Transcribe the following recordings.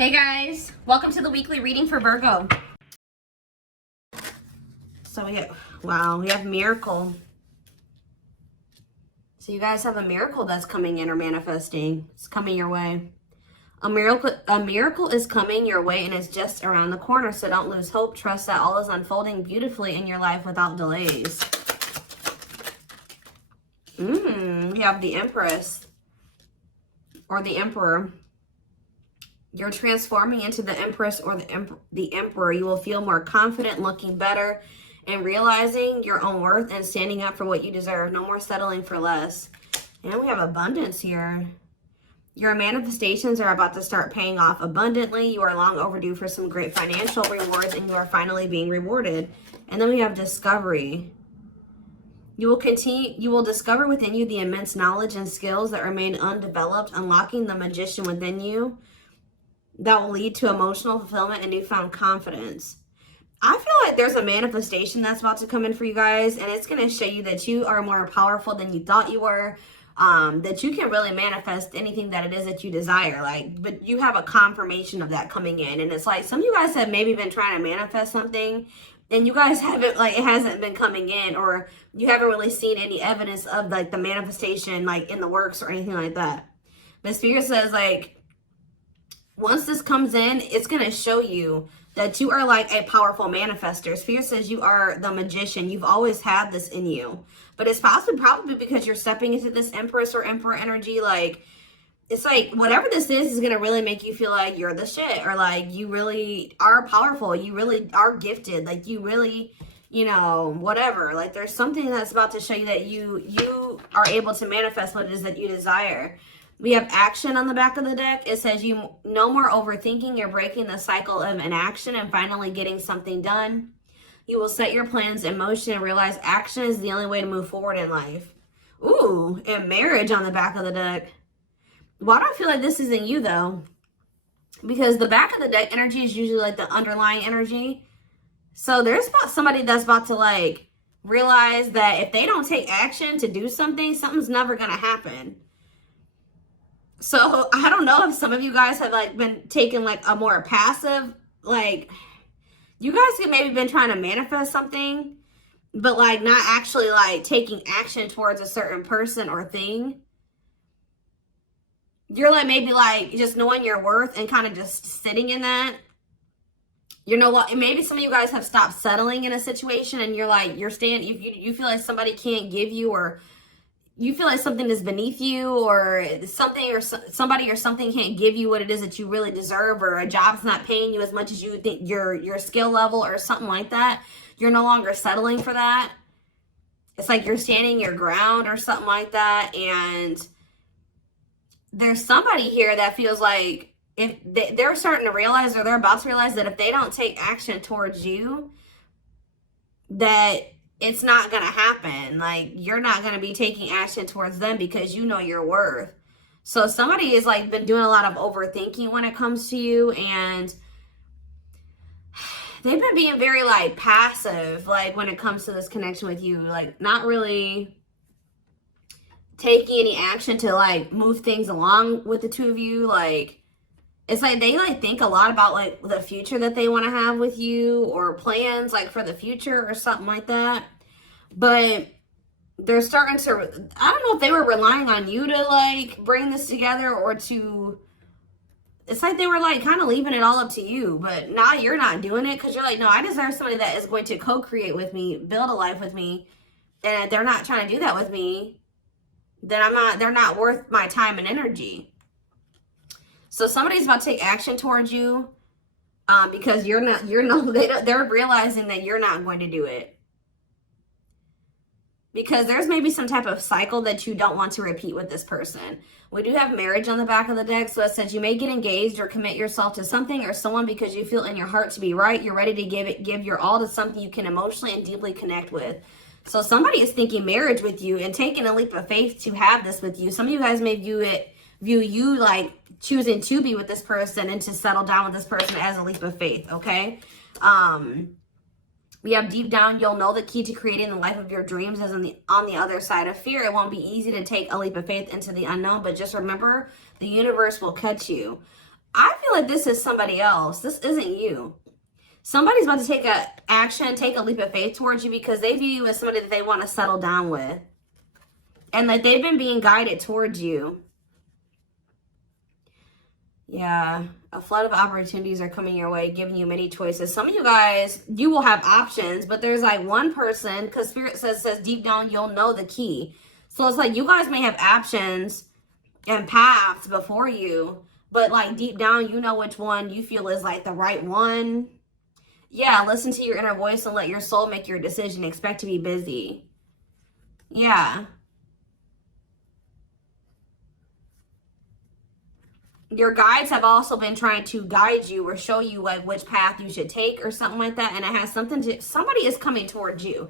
Hey guys, welcome to the weekly reading for Virgo. So we have Miracle. So you guys have a miracle that's coming in or manifesting. It's coming your way. A miracle is coming your way and it's just around the corner. So don't lose hope. Trust that all is unfolding beautifully in your life without delays. We have the Empress or the Emperor. You're transforming into the Empress or the Emperor. You will feel more confident, looking better, and realizing your own worth and standing up for what you deserve. No more settling for less. And we have abundance here. Your manifestations are about to start paying off abundantly. You are long overdue for some great financial rewards, and you are finally being rewarded. And then we have discovery. You will discover within you the immense knowledge and skills that remain undeveloped, unlocking the magician within you. That will lead to emotional fulfillment and newfound confidence. I feel like there's a manifestation that's about to come in for you guys, and it's going to show you that you are more powerful than you thought you were, that you can really manifest anything that it is that you desire. But you have a confirmation of that coming in, and it's like some of you guys have maybe been trying to manifest something, and you guys haven't, it hasn't been coming in, or you haven't really seen any evidence of the manifestation in the works or anything like that. But Spirit says once this comes in, it's going to show you that you are a powerful manifester. Spirit says you are the magician. You've always had this in you. But it's probably because you're stepping into this Empress or Emperor energy. It's whatever this is going to really make you feel like you're the shit. Or you really are powerful. You really are gifted. You really, whatever. There's something that's about to show you that you are able to manifest what it is that you desire. We have action on the back of the deck. It says no more overthinking. You're breaking the cycle of inaction and finally getting something done. You will set your plans in motion and realize action is the only way to move forward in life. Ooh, and marriage on the back of the deck. Why do I feel like this isn't you though? Because the back of the deck energy is usually the underlying energy. So there's somebody that's about to realize that if they don't take action to do something, something's never going to happen. So I don't know if some of you guys have been taking a more passive, you guys have maybe been trying to manifest something, but not actually taking action towards a certain person or thing. You're maybe just knowing your worth and kind of just sitting in that. Maybe some of you guys have stopped settling in a situation and you're staying, you feel like somebody can't give you, or you feel like something is beneath you, or something or somebody or something can't give you what it is that you really deserve, or a job's not paying you as much as you think your skill level or something like that. You're no longer settling for that. It's you're standing your ground or something like that. And there's somebody here that feels like if they're starting to realize, or they're about to realize, that if they don't take action towards you, that it's not going to happen. You're not going to be taking action towards them because you know your worth. So somebody has been doing a lot of overthinking when it comes to you, and they've been being very passive when it comes to this connection with you, not really taking any action to move things along with the two of you. It's they think a lot about the future that they want to have with you, or plans for the future or something like that. But they're starting to, I don't know if they were relying on you to bring this together, or to, it's they were kind of leaving it all up to you. But now you're not doing it because you're no, I deserve somebody that is going to co-create with me, build a life with me. And if they're not trying to do that with me, then they're not worth my time and energy. So somebody's about to take action towards you because they're realizing that you're not going to do it. Because there's maybe some type of cycle that you don't want to repeat with this person. We do have marriage on the back of the deck. So it says you may get engaged or commit yourself to something or someone because you feel in your heart to be right. You're ready to give your all to something you can emotionally and deeply connect with. So somebody is thinking marriage with you and taking a leap of faith to have this with you. Some of you guys may view you choosing to be with this person and to settle down with this person as a leap of faith, okay? We have deep down, you'll know the key to creating the life of your dreams is on the other side of fear. It won't be easy to take a leap of faith into the unknown, but just remember, the universe will catch you. I feel like this is somebody else. This isn't you. Somebody's about to take a action, take a leap of faith towards you because they view you as somebody that they want to settle down with. And that they've been being guided towards you. Yeah, a flood of opportunities are coming your way, giving you many choices. Some of you guys, you will have options, but there's like one person, because Spirit says deep down, you'll know the key. So it's like you guys may have options and paths before you, but like deep down, you know which one you feel is like the right one. Yeah, listen to your inner voice and let your soul make your decision. Expect to be busy. Yeah. Your guides have also been trying to guide you or show you like which path you should take or something like that. And it has something to, somebody is coming towards you.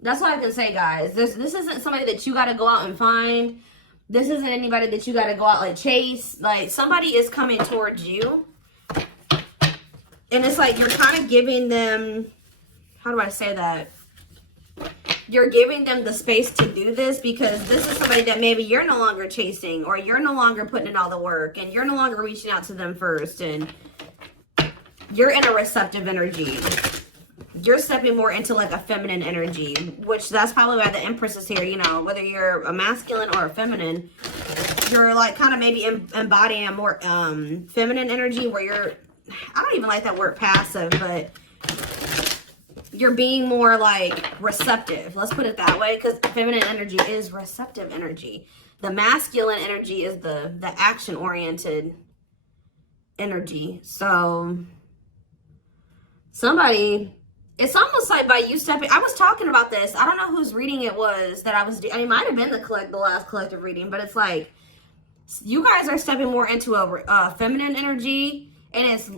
That's what I can say, guys. This isn't somebody that you got to go out and find. This isn't anybody that you got to go out and chase. Like, somebody is coming towards you. And it's like you're kind of giving them, how do I say that? You're giving them the space to do this because this is somebody that maybe you're no longer chasing, or you're no longer putting in all the work, and you're no longer reaching out to them first, and you're in a receptive energy. You're stepping more into like a feminine energy, which that's probably why the Empress is here. You know, whether you're a masculine or a feminine, you're like kind of maybe embodying a more feminine energy where you're, I don't even like that word passive, but you're being more like receptive. Let's put it that way, because feminine energy is receptive energy. The masculine energy is the action-oriented energy. So somebody, it's almost like by you stepping, I was talking about this. I don't know whose reading it was that I was doing. It might have been the last collective reading, but it's like you guys are stepping more into a feminine energy. And it's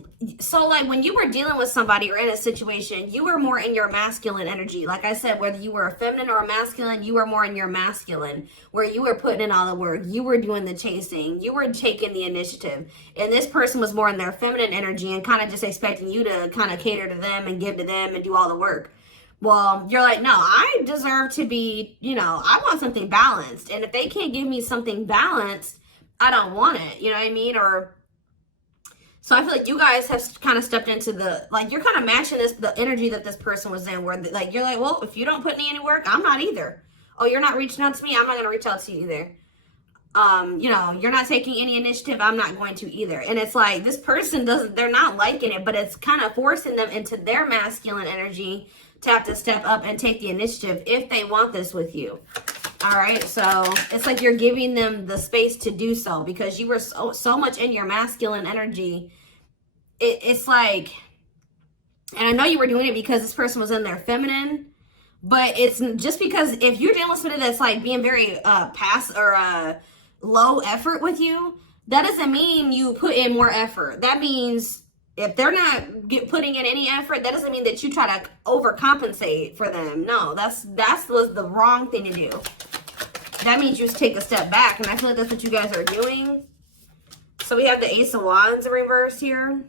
so like when you were dealing with somebody or in a situation, you were more in your masculine energy. Like I said, whether you were a feminine or a masculine, you were more in your masculine, where you were putting in all the work. You were doing the chasing. You were taking the initiative. And this person was more in their feminine energy and kind of just expecting you to kind of cater to them and give to them and do all the work. Well, you're like, no, I deserve to be, you know, I want something balanced. And if they can't give me something balanced, I don't want it. You know what I mean? So I feel like you guys have kind of stepped into the, like, you're kind of matching the energy that this person was in, where like, you're like, well, if you don't put me any work, I'm not either. Oh, you're not reaching out to me, I'm not going to reach out to you either. You know, you're not taking any initiative, I'm not going to either. And it's like, this person they're not liking it, but it's kind of forcing them into their masculine energy to have to step up and take the initiative if they want this with you. All right, so it's like you're giving them the space to do so because you were so much in your masculine energy. It's like, and I know you were doing it because this person was in their feminine, but it's just because if you're dealing with somebody that's like being very low effort with you, that doesn't mean you put in more effort. That means if they're not putting in any effort, that doesn't mean that you try to overcompensate for them. No, that was the wrong thing to do. That means you just take a step back, and I feel like that's what you guys are doing. So we have the Ace of Wands in reverse here.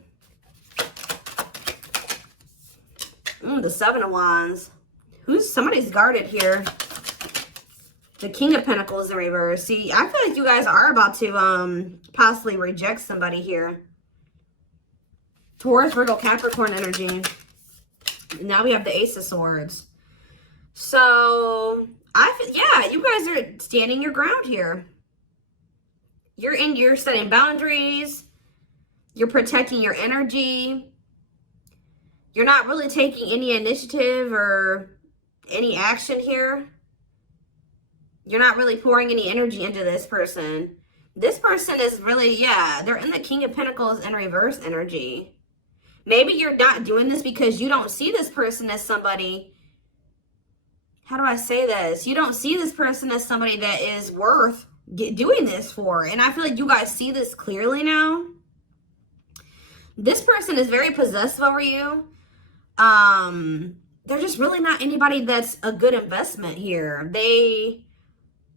The Seven of Wands. Somebody's guarded here. The King of Pentacles in reverse. See, I feel like you guys are about to possibly reject somebody here. Taurus, Virgo, Capricorn energy. Now we have the Ace of Swords. So, yeah, you guys are standing your ground here. You're setting boundaries. You're protecting your energy. You're not really taking any initiative or any action here. You're not really pouring any energy into this person. This person is really, yeah, they're in the King of Pentacles in reverse energy. Maybe you're not doing this because you don't see this person as somebody, how do I say this? You don't see this person as somebody that is worth doing this for. And I feel like you guys see this clearly now. This person is very possessive over you. They're just really not anybody that's a good investment here.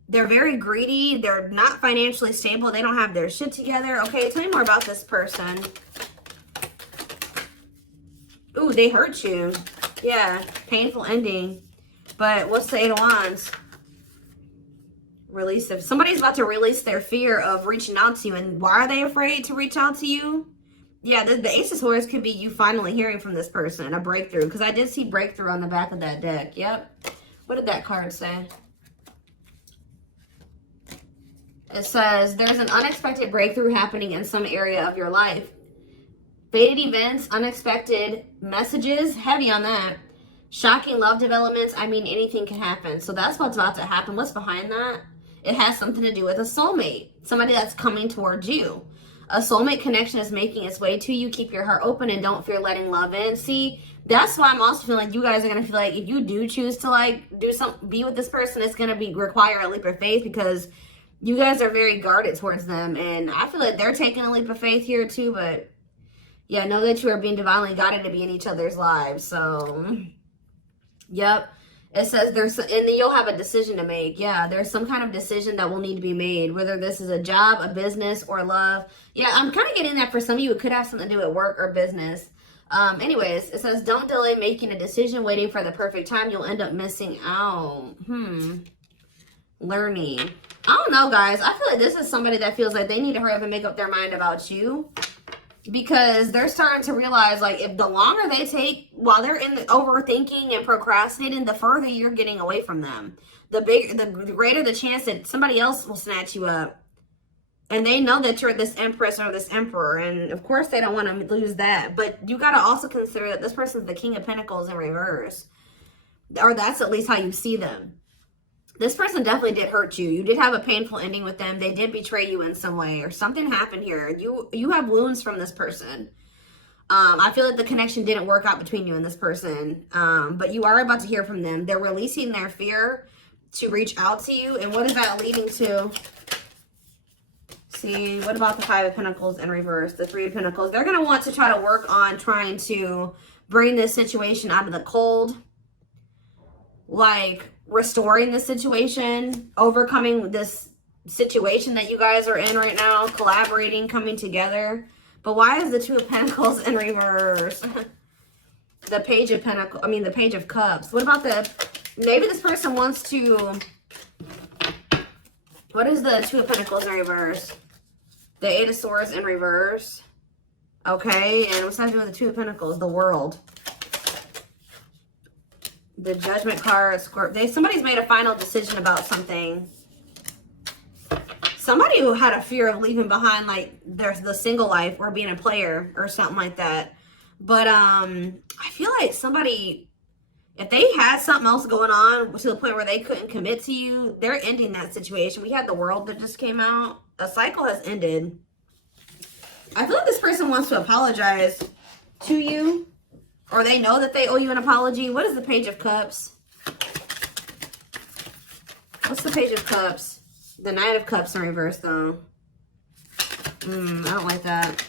They're very greedy. They're not financially stable. They don't have their shit together. Okay, tell me more about this person. Ooh, they hurt you. Yeah, painful ending. But what's the Eight of Wands? Release of, somebody's about to release their fear of reaching out to you. And why are they afraid to reach out to you? Yeah, the Ace of Swords could be you finally hearing from this person, a breakthrough. Because I did see breakthrough on the back of that deck. Yep. What did that card say? It says, there's an unexpected breakthrough happening in some area of your life. Fated events, unexpected messages, heavy on that. Shocking love developments, I mean, anything can happen. So that's what's about to happen. What's behind that? It has something to do with a soulmate. Somebody that's coming towards you. A soulmate connection is making its way to you. Keep your heart open and don't fear letting love in. See, that's why I'm also feeling like you guys are going to feel like if you do choose to like be with this person, it's going to require a leap of faith because you guys are very guarded towards them. And I feel like they're taking a leap of faith here too. But yeah, know that you are being divinely guided to be in each other's lives. So, yep. It says and then you'll have a decision to make. Yeah, there's some kind of decision that will need to be made, whether this is a job, a business, or love. Yeah, I'm kind of getting that for some of you. It could have something to do with work or business. Anyways, it says, don't delay making a decision, waiting for the perfect time. You'll end up missing out. Learning. I don't know, guys. I feel like this is somebody that feels like they need to hurry up and make up their mind about you. Because they're starting to realize, like, if the longer they take while they're in the overthinking and procrastinating, the further you're getting away from them. The greater the chance that somebody else will snatch you up. And they know that you're this empress or this emperor. And, of course, they don't want to lose that. But you got to also consider that this person's the King of Pentacles in reverse. Or that's at least how you see them. This person definitely did hurt you. You did have a painful ending with them. They did betray you in some way or something happened here. You have wounds from this person. I feel like the connection didn't work out between you and this person. But you are about to hear from them. They're releasing their fear to reach out to you. And what is that leading to? See, what about the Five of Pentacles in reverse? The Three of Pentacles. They're going to want to try to work on trying to bring this situation out of the cold. Like restoring the situation, overcoming this situation that you guys are in right now, collaborating, coming together. But why is the Two of Pentacles in reverse? The Page of Pentacles, the Page of Cups. What about maybe this person wants to, what is the Two of Pentacles in reverse? The Eight of Swords in reverse. Okay, and what's that doing with the Two of Pentacles? The World. The Judgment card, Scorpio. Somebody's made a final decision about something. Somebody who had a fear of leaving behind, like, the single life or being a player or something like that. But I feel like somebody, if they had something else going on to the point where they couldn't commit to you, they're ending that situation. We had the World that just came out. A cycle has ended. I feel like this person wants to apologize to you. Or they know that they owe you an apology. What is the Page of Cups? What's the Page of Cups? The Knight of Cups in reverse, though. I don't like that.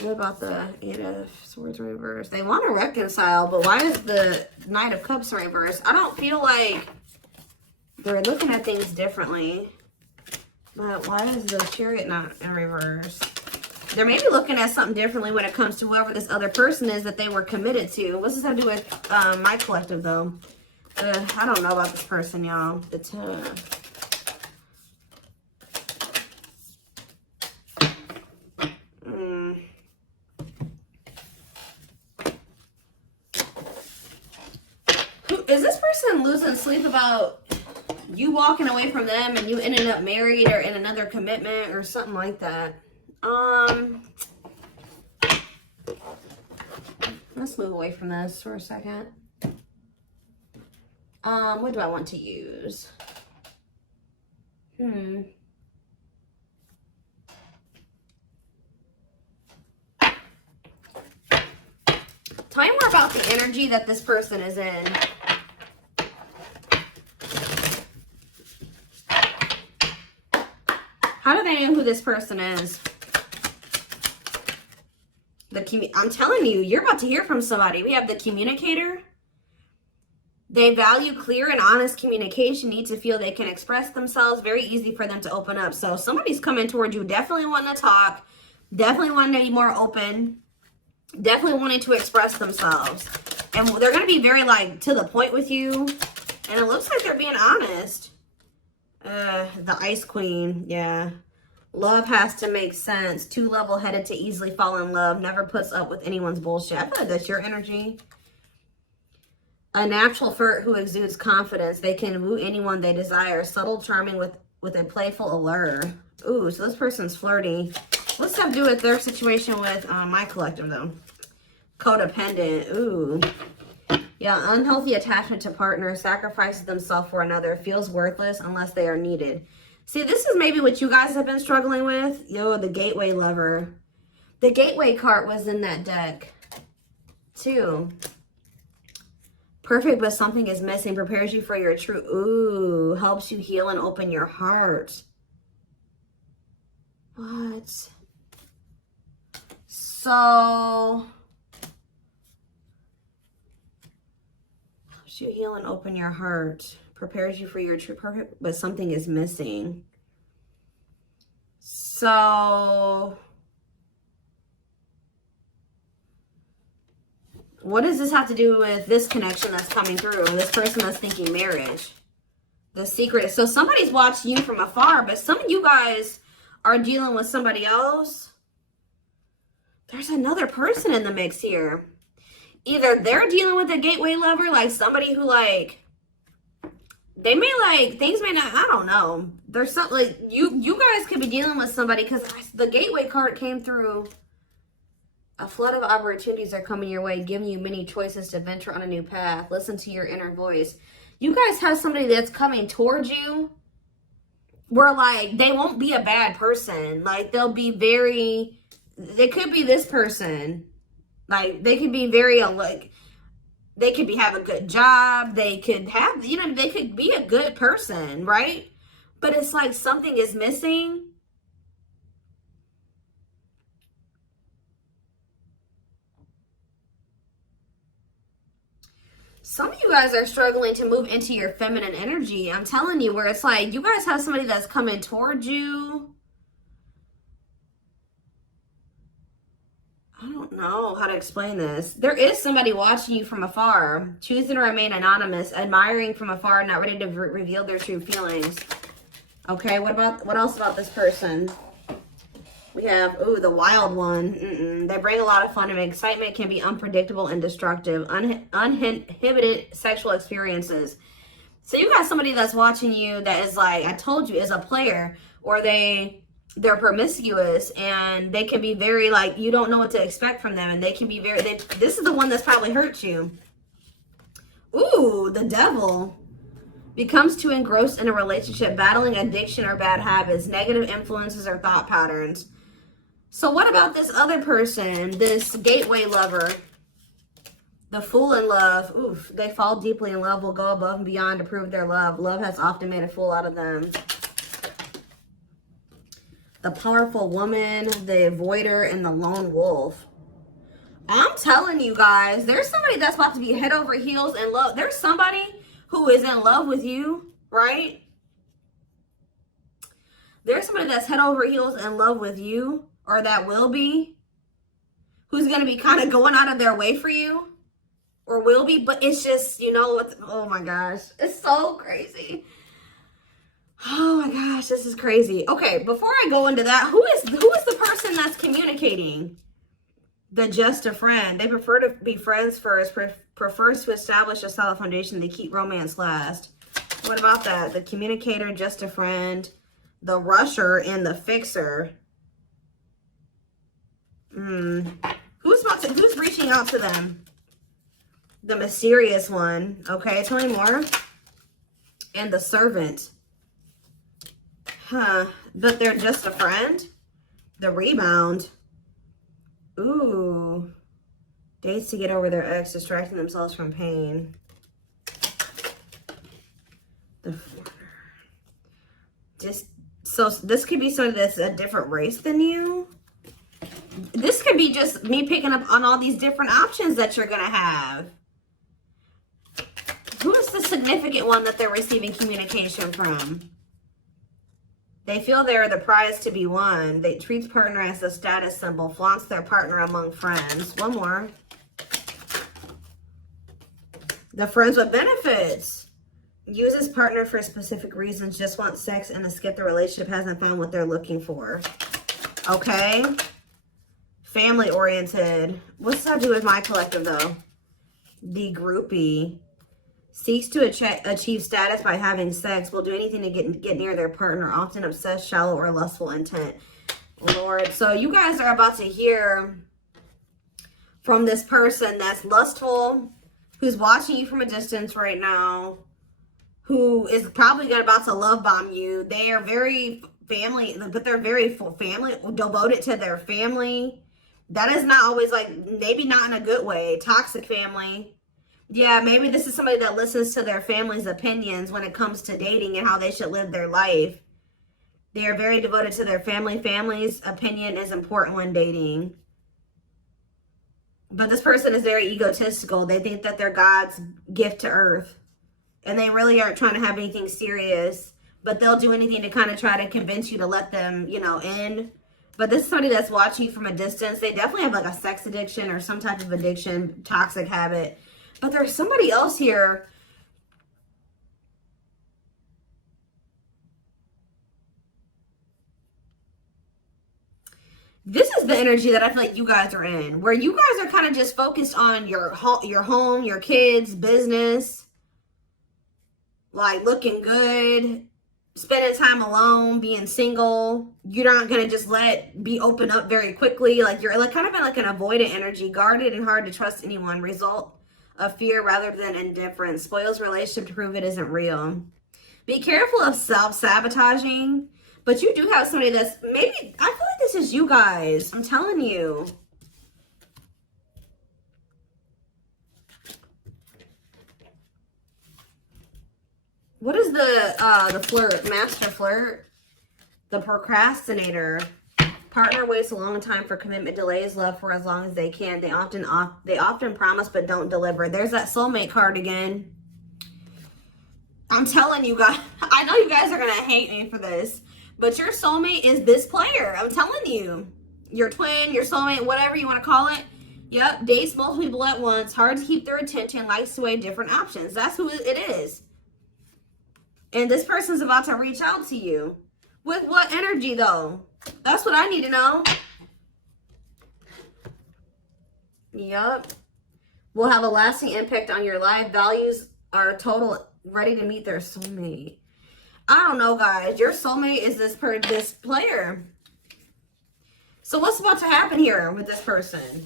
What about the Eight of Swords in reverse? They want to reconcile, but why is the Knight of Cups in reverse? I don't feel like they're looking at things differently. But why is the Chariot not in reverse? They're maybe looking at something differently when it comes to whoever this other person is that they were committed to. What's this have to do with my collective, though? I don't know about this person, y'all. Is this person losing sleep about you walking away from them and you ended up married or in another commitment or something like that? Let's move away from this for a second. What do I want to use? Tell me more about the energy that this person is in. How do they know who this person is? I'm telling you, you're about to hear from somebody. We have the Communicator. They value clear and honest communication, need to feel they can express themselves. Very easy for them to open up. So somebody's coming towards you, definitely wanting to talk, definitely wanting to be more open, definitely wanting to express themselves. And they're going to be very, like, to the point with you. And it looks like they're being honest. The Ice Queen, yeah. Love has to make sense. Too level-headed to easily fall in love. Never puts up with anyone's bullshit. I feel like that's your energy. A natural flirt who exudes confidence. They can woo anyone they desire. Subtle, charming with a playful allure. Ooh, so this person's flirty. What's that do with their situation with my collective, though? Codependent. Ooh. Yeah, unhealthy attachment to partner. Sacrifices themselves for another. Feels worthless unless they are needed. See, this is maybe what you guys have been struggling with. Yo, the gateway lover. The gateway card was in that deck, too. Perfect, but something is missing. Prepares you for your true... Ooh, helps you heal and open your heart. What? So... helps you heal and open your heart. Prepares you for your true perfect, but something is missing. So... what does this have to do with this connection that's coming through? This person that's thinking marriage. The secret. So somebody's watching you from afar, but some of you guys are dealing with somebody else. There's another person in the mix here. Either they're dealing with a gateway lover, like somebody who like, they may like, things may not, I don't know. There's something like, you guys could be dealing with somebody because the gateway card came through. A flood of opportunities are coming your way, giving you many choices to venture on a new path. Listen to your inner voice. You guys have somebody that's coming towards you where, like, they won't be a bad person. Like, they'll be very, they could be this person. Like, they could be very, like, they could have a good job. They could have, you know, they could be a good person, right? But it's like something is missing. Some of you guys are struggling to move into your feminine energy. I'm telling you, where it's like you guys have somebody that's coming towards you. I don't know how to explain this. There is somebody watching you from afar, choosing to remain anonymous, admiring from afar, not ready to reveal their true feelings. Okay, what else about this person? We have, ooh, the wild one. They bring a lot of fun and excitement, can be unpredictable and destructive. Uninhibited sexual experiences. So you got somebody that's watching you that is like, I told you, is a player. Or they're promiscuous and they can be very like, you don't know what to expect from them. And they can be very, this is the one that's probably hurt you. Ooh, the devil. Becomes too engrossed in a relationship, battling addiction or bad habits, negative influences or thought patterns. So what about this other person, this gateway lover, the fool in love? Oof, they fall deeply in love, will go above and beyond to prove their love. Love has often made a fool out of them. The powerful woman, the avoider, and the lone wolf. I'm telling you guys, there's somebody that's about to be head over heels in love. There's somebody who is in love with you, right? There's somebody that's head over heels in love with you, or that will be, who's going to be kind of going out of their way for you, or will be, but it's just, you know, oh my gosh, it's so crazy. Oh my gosh, this is crazy. Okay, before I go into that, who is the person that's communicating? The just a friend. They prefer to be friends first, prefers to establish a solid foundation. They keep romance last. What about that? The communicator, just a friend, the rusher, and the fixer. Who's reaching out to them? The mysterious one. Okay, tell me more. And the servant. Huh. But they're just a friend? The rebound. Ooh. Dates to get over their ex, distracting themselves from pain. The foreigner. So this could be somebody that's a different race than you. This could be just me picking up on all these different options that you're going to have. Who is the significant one that they're receiving communication from? They feel they're the prize to be won. They treat partner as a status symbol, flaunts their partner among friends. One more. The friends with benefits. Uses partner for specific reasons, just wants sex and to skip the relationship, hasn't found what they're looking for. Okay. Family oriented. What's that do with my collective though? The groupie. Seeks to achieve status by having sex. Will do anything to get near their partner. Often obsessed, shallow, or lustful intent. Lord. So you guys are about to hear from this person that's lustful, who's watching you from a distance right now, who is probably about to love bomb you. They are very family, but they're very family, devoted to their family. That is not always like, maybe not in a good way. Toxic family. Yeah, maybe this is somebody that listens to their family's opinions when it comes to dating and how they should live their life. They are very devoted to their family. Family's opinion is important when dating. But this person is very egotistical. They think that they're God's gift to earth. And they really aren't trying to have anything serious. But they'll do anything to kind of try to convince you to let them, you know, in. But this is somebody that's watching you from a distance. They definitely have like a sex addiction or some type of addiction, toxic habit. But there's somebody else here. This is the energy that I feel like you guys are in, where you guys are kind of just focused on your home, your kids, business, like looking good, spending time alone, being single. You're not going to just be open up very quickly. Like you're like kind of in like an avoidant energy, guarded and hard to trust anyone. Result of fear rather than indifference. Spoils relationship to prove it isn't real. Be careful of self-sabotaging. But you do have somebody that's maybe, I feel like this is you guys. I'm telling you. What is the flirt? Master flirt? The procrastinator. Partner waits a long time for commitment, delays love for as long as they can. They often promise but don't deliver. There's that soulmate card again. I'm telling you guys, I know you guys are going to hate me for this, but your soulmate is this player. I'm telling you. Your twin, your soulmate, whatever you want to call it. Yep, dates multiple people at once, hard to keep their attention, likes to weigh different options. That's who it is. And this person's about to reach out to you. With what energy though? That's what I need to know. Yep. Will have a lasting impact on your life. Values are total, ready to meet their soulmate. I don't know, guys. Your soulmate is this player. So what's about to happen here with this person?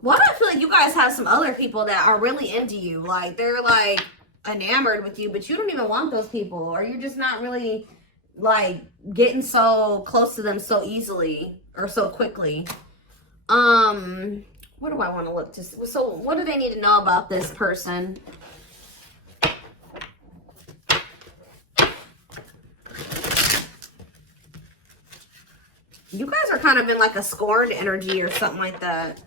Well, I feel like you guys have some other people that are really into you. Like, they're, like, enamored with you, but you don't even want those people. Or you're just not really, like, getting so close to them so easily or so quickly. What do I want to look to? So what do they need to know about this person? You guys are kind of in like a scorned energy or something like that.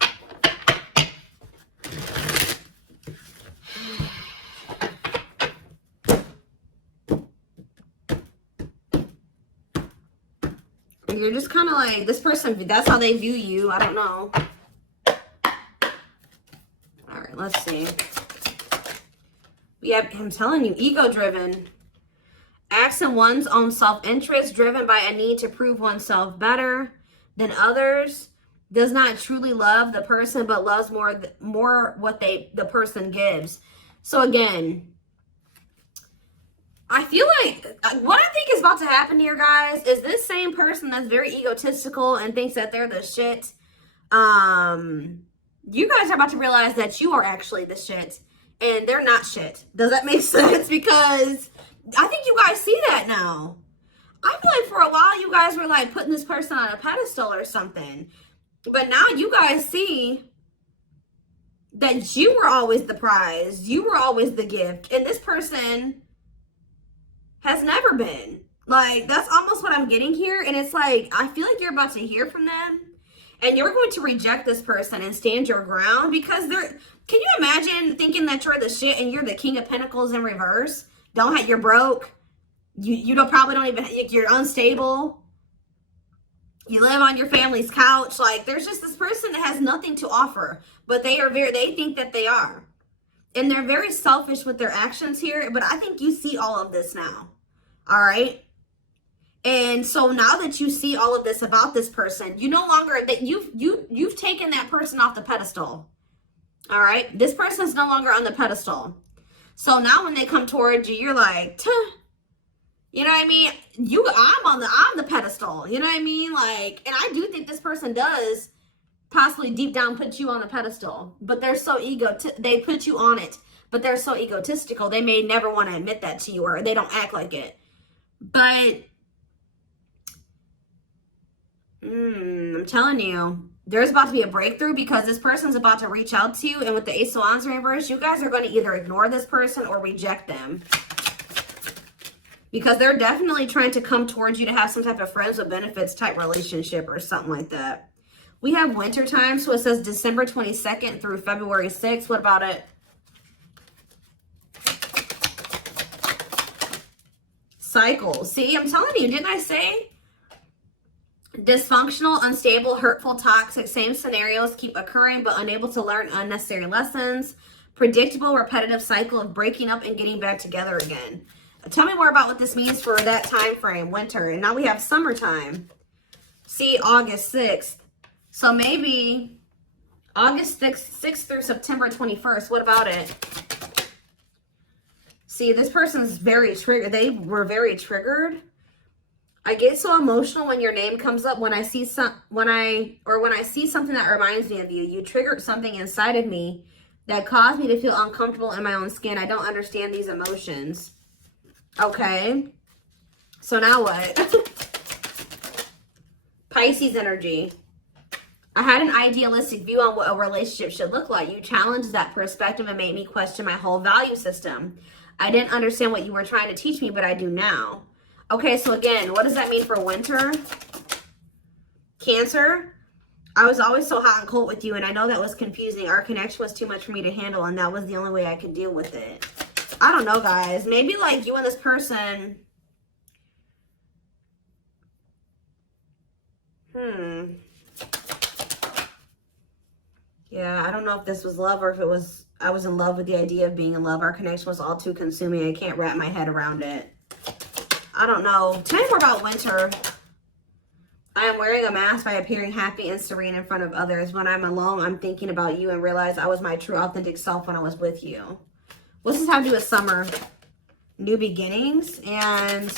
You're just kind of like, this person, that's how they view you. I don't know. All right, let's see. Yeah, I'm telling you, ego-driven. Acts in one's own self-interest, driven by a need to prove oneself better than others. Does not truly love the person, but loves more what the person gives. So again, I feel like what I think is about to happen here, guys, is this same person that's very egotistical and thinks that they're the shit. You guys are about to realize that you are actually the shit and they're not shit. Does that make sense? Because I think you guys see that now. I feel like for a while you guys were like putting this person on a pedestal or something. But now you guys see that you were always the prize. You were always the gift. And this person has never been. Like, that's almost what I'm getting here. And it's like, I feel like you're about to hear from them. And you're going to reject this person and stand your ground. Because they're, can you imagine thinking that you're the shit and you're the King of Pentacles in reverse? You're broke. You probably don't even, you're unstable. You live on your family's couch. Like, there's just this person that has nothing to offer. But they think that they are. And they're very selfish with their actions here, but I think you see all of this now. All right. And so now that you see all of this about this person, you no longer, that you've taken that person off the pedestal. All right. This person's no longer on the pedestal. So now when they come towards you, you're like, tuh. You know what I mean? I'm the pedestal. You know what I mean? Like, and I do think this person does possibly deep down put you on a pedestal, but they're so they put you on it, but they're so egotistical. They may never want to admit that to you, or they don't act like it. But I'm telling you, there's about to be a breakthrough, because this person's about to reach out to you. And with the Ace of Wands reverse, you guys are going to either ignore this person or reject them, because they're definitely trying to come towards you to have some type of friends with benefits type relationship or something like that. We have winter time, so it says December 22nd through February 6th. What about it? Cycle. See, I'm telling you, didn't I say? Dysfunctional, unstable, hurtful, toxic, same scenarios keep occurring but unable to learn unnecessary lessons. Predictable, repetitive cycle of breaking up and getting back together again. Tell me more about what this means for that time frame, winter. And now we have summertime. See, August 6th. So maybe August 6th through September 21st. What about it? See, this person's very triggered. They were very triggered. I get so emotional when your name comes up. When I see when I see something that reminds me of you. You triggered something inside of me that caused me to feel uncomfortable in my own skin. I don't understand these emotions. Okay. So now what? Pisces energy. I had an idealistic view on what a relationship should look like. You challenged that perspective and made me question my whole value system. I didn't understand what you were trying to teach me, but I do now. Okay, so again, what does that mean for winter? Cancer. I was always so hot and cold with you, and I know that was confusing. Our connection was too much for me to handle, and that was the only way I could deal with it. I don't know, guys. Maybe like you and this person. Yeah, I don't know if this was love or if it was, I was in love with the idea of being in love. Our connection was all too consuming. I can't wrap my head around it. I don't know. Tell me more about winter. I am wearing a mask by appearing happy and serene in front of others. When I'm alone, I'm thinking about you and realize I was my true authentic self when I was with you. What's this have to do with summer? New beginnings and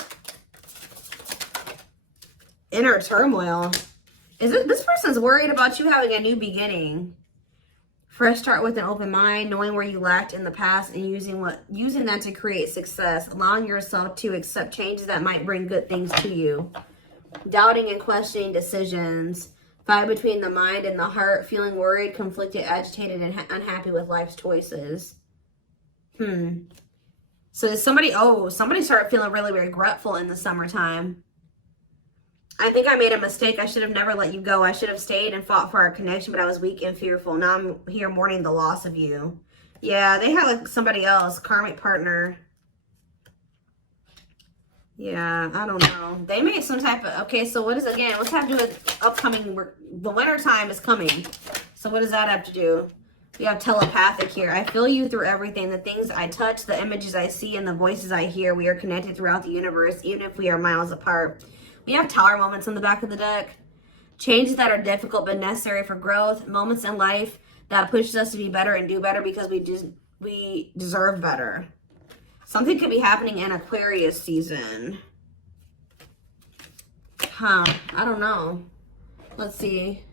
inner turmoil. Is it this person's worried about you having a new beginning? Fresh start with an open mind, knowing where you lacked in the past and using that to create success, allowing yourself to accept changes that might bring good things to you. Doubting and questioning decisions, fight between the mind and the heart, feeling worried, conflicted, agitated, and unhappy with life's choices. So somebody started feeling really regretful in the summertime. I think I made a mistake. I should have never let you go. I should have stayed and fought for our connection, but I was weak and fearful. Now I'm here mourning the loss of you. Yeah, they had like somebody else, karmic partner. Yeah, I don't know. They made some type of, okay, so what is, again, what's have to do with upcoming, the winter time is coming. So what does that have to do? We have telepathic here. I feel you through everything. The things I touch, the images I see, and the voices I hear. We are connected throughout the universe, even if we are miles apart. We have tower moments on the back of the deck. Changes that are difficult but necessary for growth. Moments in life that pushes us to be better and do better because we deserve better. Something could be happening in Aquarius season. I don't know. Let's see.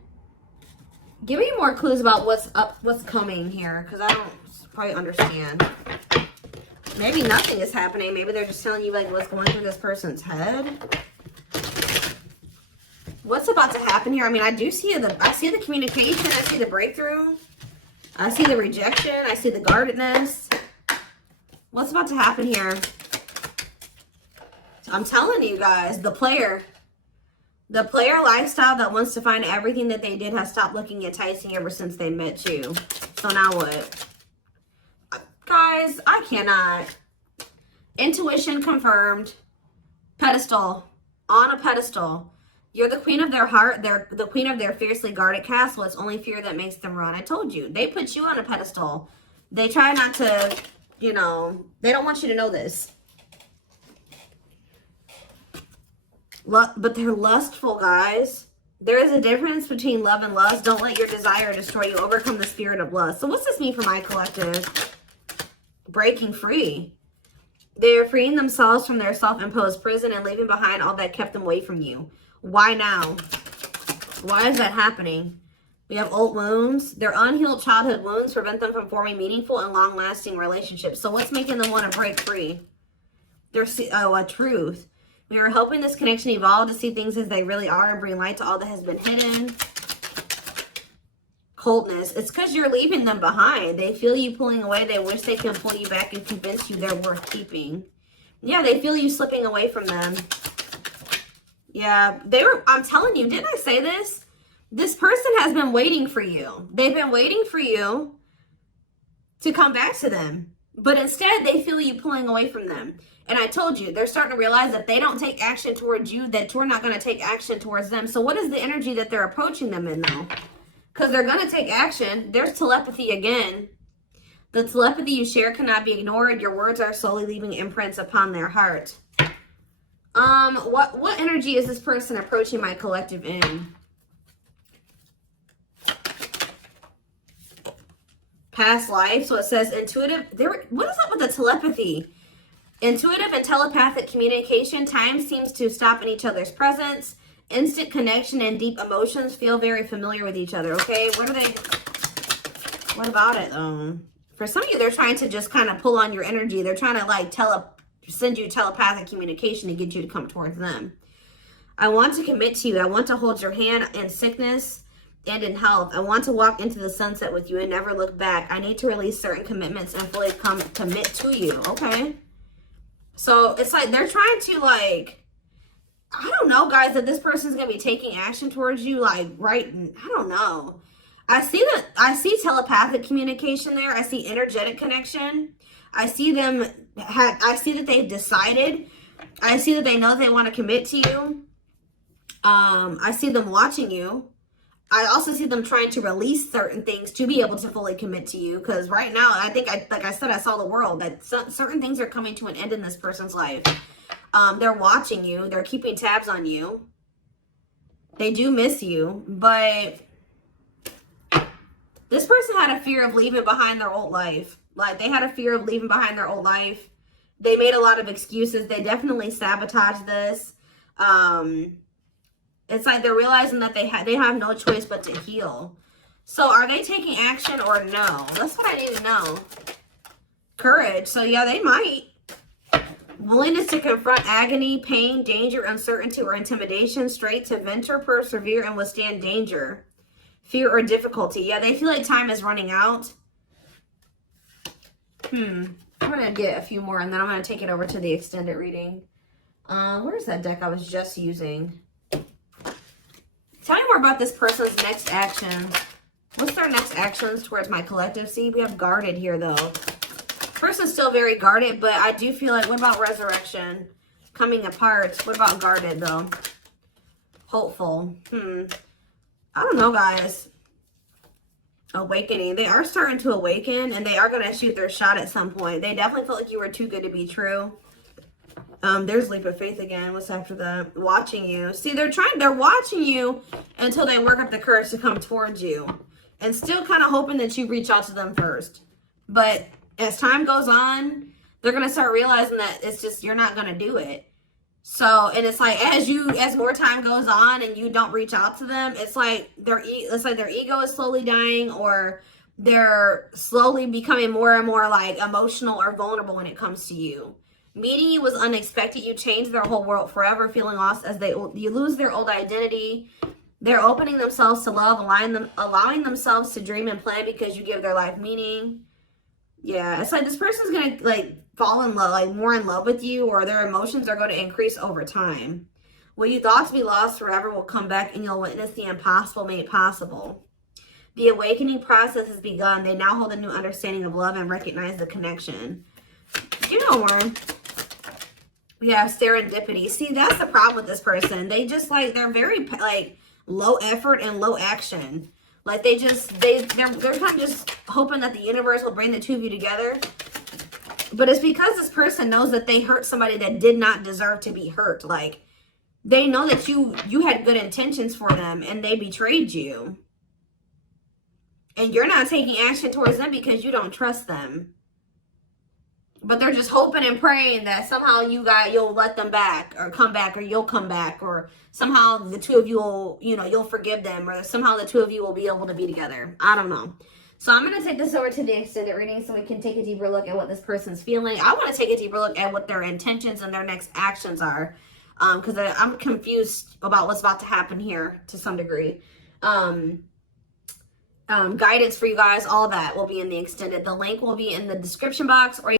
Give me more clues about what's coming here, because I don't probably understand. Maybe nothing is happening. Maybe they're just telling you like what's going through this person's head. What's about to happen here? I mean, I see the communication. I see the breakthrough. I see the rejection. I see the guardedness. What's about to happen here? I'm telling you guys, the player lifestyle that wants to find everything that they did has stopped looking enticing ever since they met you. So now what? Guys, I cannot. Intuition confirmed. Pedestal. On a pedestal. You're the queen of their heart. They're the queen of their fiercely guarded castle. It's only fear that makes them run. I told you. They put you on a pedestal. They try not to, you know, they don't want you to know this. But they're lustful, guys. There is a difference between love and lust. Don't let your desire destroy you. Overcome the spirit of lust. So what's this mean for my collective? Breaking free. They are freeing themselves from their self-imposed prison and leaving behind all that kept them away from you. Why now? Why is that happening? We have old wounds. Their unhealed childhood wounds prevent them from forming meaningful and long-lasting relationships. So what's making them want to break free? There's a truth. We are helping this connection evolve to see things as they really are and bring light to all that has been hidden. Coldness. It's because you're leaving them behind. They feel you pulling away. They wish they can pull you back and convince you they're worth keeping. Yeah, they feel you slipping away from them. Yeah, I'm telling you, didn't I say this? This person has been waiting for you. They've been waiting for you to come back to them. But instead, they feel you pulling away from them. And I told you, they're starting to realize that they don't take action towards you, that you're not going to take action towards them. So what is the energy that they're approaching them in, though? Because they're going to take action. There's telepathy again. The telepathy you share cannot be ignored. Your words are slowly leaving imprints upon their heart. What energy is this person approaching my collective in? Past life. So it says intuitive. What is up with the telepathy? Intuitive and telepathic communication. Time seems to stop in each other's presence. Instant connection and deep emotions feel very familiar with each other. Okay, what about it though? For some of you, they're trying to just kind of pull on your energy. They're trying to like send you telepathic communication to get you to come towards them. I want to commit to you. I want to hold your hand in sickness and in health. I want to walk into the sunset with you and never look back. I need to release certain commitments and fully commit to you. Okay. So it's like they're trying to like, I don't know, guys, that this person's going to be taking action towards you. Like, right. I don't know. I see telepathic communication there. I see energetic connection. I see I see that they've decided. I see that they know they want to commit to you. I see them watching you. I also see them trying to release certain things to be able to fully commit to you. Because right now, I think, like I said, I saw the world. That certain things are coming to an end in this person's life. They're watching you. They're keeping tabs on you. They do miss you. But this person had a fear of leaving behind their old life. Like, they had a fear of leaving behind their old life. They made a lot of excuses. They definitely sabotaged this. It's like they're realizing that they have no choice but to heal. So are they taking action or no? That's what I need to know. Courage. So yeah, they might. Willingness to confront agony, pain, danger, uncertainty, or intimidation. Straight to venture, persevere, and withstand danger. Fear or difficulty. Yeah, they feel like time is running out. I'm going to get a few more and then I'm going to take it over to the extended reading. Where's that deck I was just using? Tell me more about this person's next action. What's their next actions towards my collective? See, we have guarded here, though. Person's still very guarded, but I do feel like, what about resurrection? Coming apart. What about guarded, though? Hopeful. I don't know, guys. Awakening. They are starting to awaken, and they are going to shoot their shot at some point. They definitely felt like you were too good to be true. There's leap of faith again. What's after that? Watching you. See, they're watching you until they work up the courage to come towards you. And still kind of hoping that you reach out to them first. But as time goes on, they're going to start realizing that it's just, you're not going to do it. So, and it's like, as more time goes on and you don't reach out to them, it's like their ego is slowly dying, or they're slowly becoming more and more like emotional or vulnerable when it comes to you. Meeting you was unexpected. You changed their whole world forever, feeling lost as you lose their old identity. They're opening themselves to love, allowing themselves to dream and plan because you give their life meaning. Yeah, it's like this person's going to like fall in love, like more in love with you, or their emotions are going to increase over time. What you thought to be lost forever will come back and you'll witness the impossible made possible. The awakening process has begun. They now hold a new understanding of love and recognize the connection. You know more. We have serendipity. See, that's the problem with this person. They just like, they're very like low effort and low action. Like they're kind of just hoping that the universe will bring the two of you together. But it's because this person knows that they hurt somebody that did not deserve to be hurt. Like, they know that you had good intentions for them and they betrayed you. And you're not taking action towards them because you don't trust them. But they're just hoping and praying that somehow you'll let them back or come back, or you'll come back, or somehow the two of you will, you'll forgive them, or somehow the two of you will be able to be together. I don't know. So I'm going to take this over to the extended reading so we can take a deeper look at what this person's feeling. I want to take a deeper look at what their intentions and their next actions are. Because I'm confused about what's about to happen here to some degree. Guidance for you guys, all that will be in the extended. The link will be in the description box, or